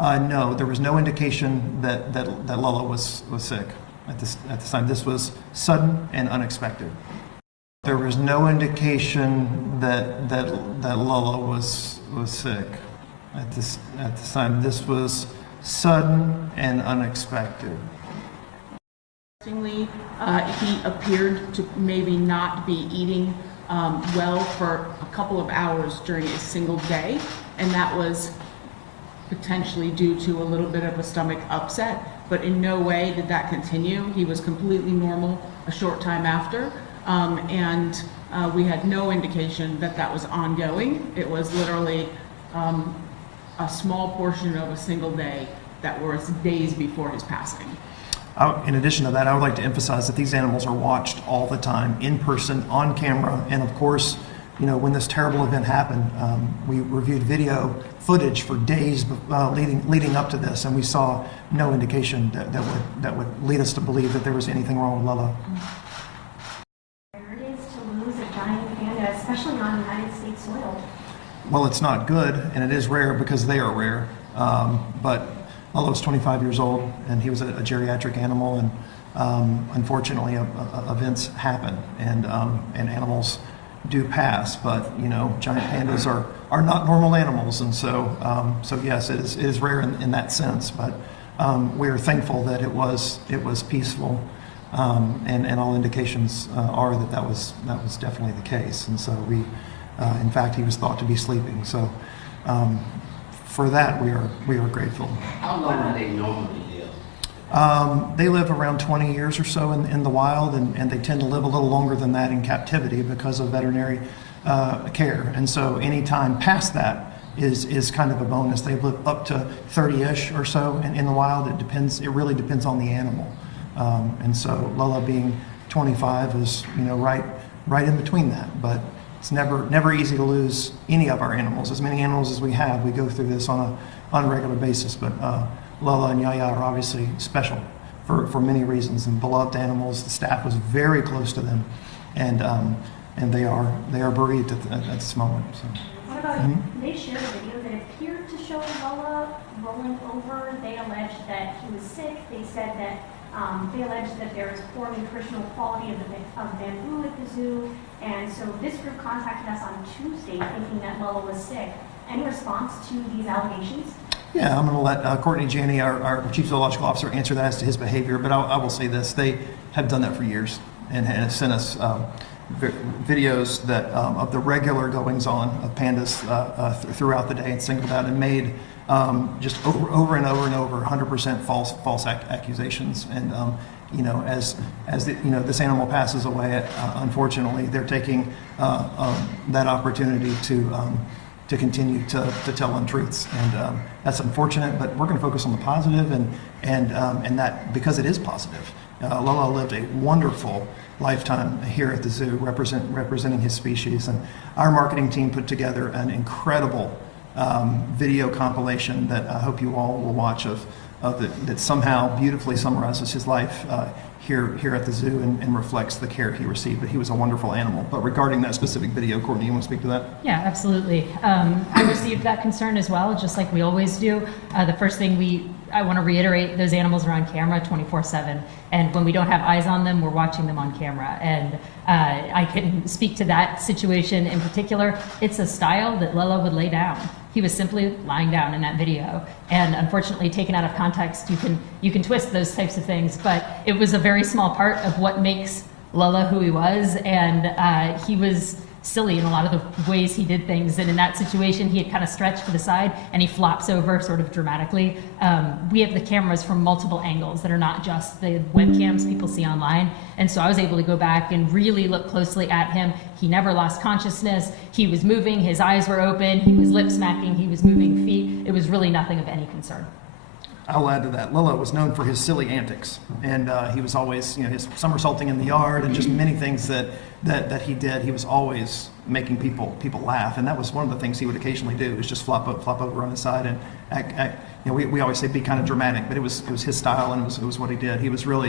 No, there was no indication that Lala was sick at this time. This was sudden and unexpected. There was no indication that Lala was sick at this time. This was sudden and unexpected. Interestingly, he appeared to maybe not be eating well for a couple of hours during a single day, and that was potentially due to a little bit of a stomach upset, but in no way did that continue. He was completely normal a short time after, and we had no indication that that was ongoing. It was literally a small portion of a single day that was days before his passing. In addition to that, I would like to emphasize that these animals are watched all the time, in person, on camera, and of course, you know, when this terrible event happened, we reviewed video footage for days leading up to this, and we saw no indication that would lead us to believe that there was anything wrong with Lala. It is to lose a giant panda, especially on United States soil. Well, it's not good, and it is rare because they are rare, but Lala was 25 years old, and he was a geriatric animal, and unfortunately, events happen, and animals do pass. But you know, giant pandas are not normal animals, and so yes, it is rare in that sense. But we are thankful that it was peaceful, and all indications are that was definitely the case. And so we, in fact, he was thought to be sleeping. So. For that, we are grateful. How long do they normally live? They live around 20 years or so in the wild, and they tend to live a little longer than that in captivity because of veterinary care. And so any time past that is kind of a bonus. They live up to 30-ish or so in the wild. It really depends on the animal. And so Lala being 25 is, you know, right in between that. But it's never easy to lose any of our animals. As many animals as we have, we go through this on a regular basis. But Lala and Yaya are obviously special for many reasons, and beloved animals. The staff was very close to them, and they are bereaved at this moment. So. What about they shared a video that appeared to show Lala rolling over. They alleged that he was sick. They said that they alleged that there is poor nutritional quality of bamboo at the zoo. And so this group contacted us on Tuesday thinking that Lala was sick. Any response to these allegations? Yeah, I'm going to let Courtney Janney, our Chief Zoological Officer, answer that as to his behavior, but I will say this. They have done that for years and have sent us videos that of the regular goings-on of pandas throughout the day and singled out and made just over and over and over 100% false accusations. And you know, as this animal passes away, unfortunately, they're taking that opportunity to continue to tell untruths, and that's unfortunate. But we're going to focus on the positive, and that because it is positive. Lala lived a wonderful lifetime here at the zoo, representing his species, and our marketing team put together an incredible video compilation that I hope you all will watch that somehow beautifully summarizes his life here at the zoo and reflects the care he received. But he was a wonderful animal. But regarding that specific video, Courtney, you want to speak to that? Yeah, absolutely. I received that concern as well, just like we always do. The first thing I want to reiterate, those animals are on camera 24/7, and when we don't have eyes on them, we're watching them on camera. And I can speak to that situation in particular. It's a style that Lala would lay down. He was simply lying down in that video, and unfortunately, taken out of context, you can twist those types of things. But it was a very small part of what makes Lala who he was, and he was silly in a lot of the ways he did things. And in that situation, he had kind of stretched to the side and he flops over sort of dramatically. We have the cameras from multiple angles that are not just the webcams people see online. And so I was able to go back and really look closely at him. He never lost consciousness. He was moving, his eyes were open, he was lip smacking, he was moving feet. It was really nothing of any concern. I'll add to that. Lala was known for his silly antics, and he was always, his somersaulting in the yard and just many things that he did. He was always making people laugh, and that was one of the things he would occasionally do, is just flop over on his side and act. We always say be kind of dramatic, but it was his style, and it was what he did. He was really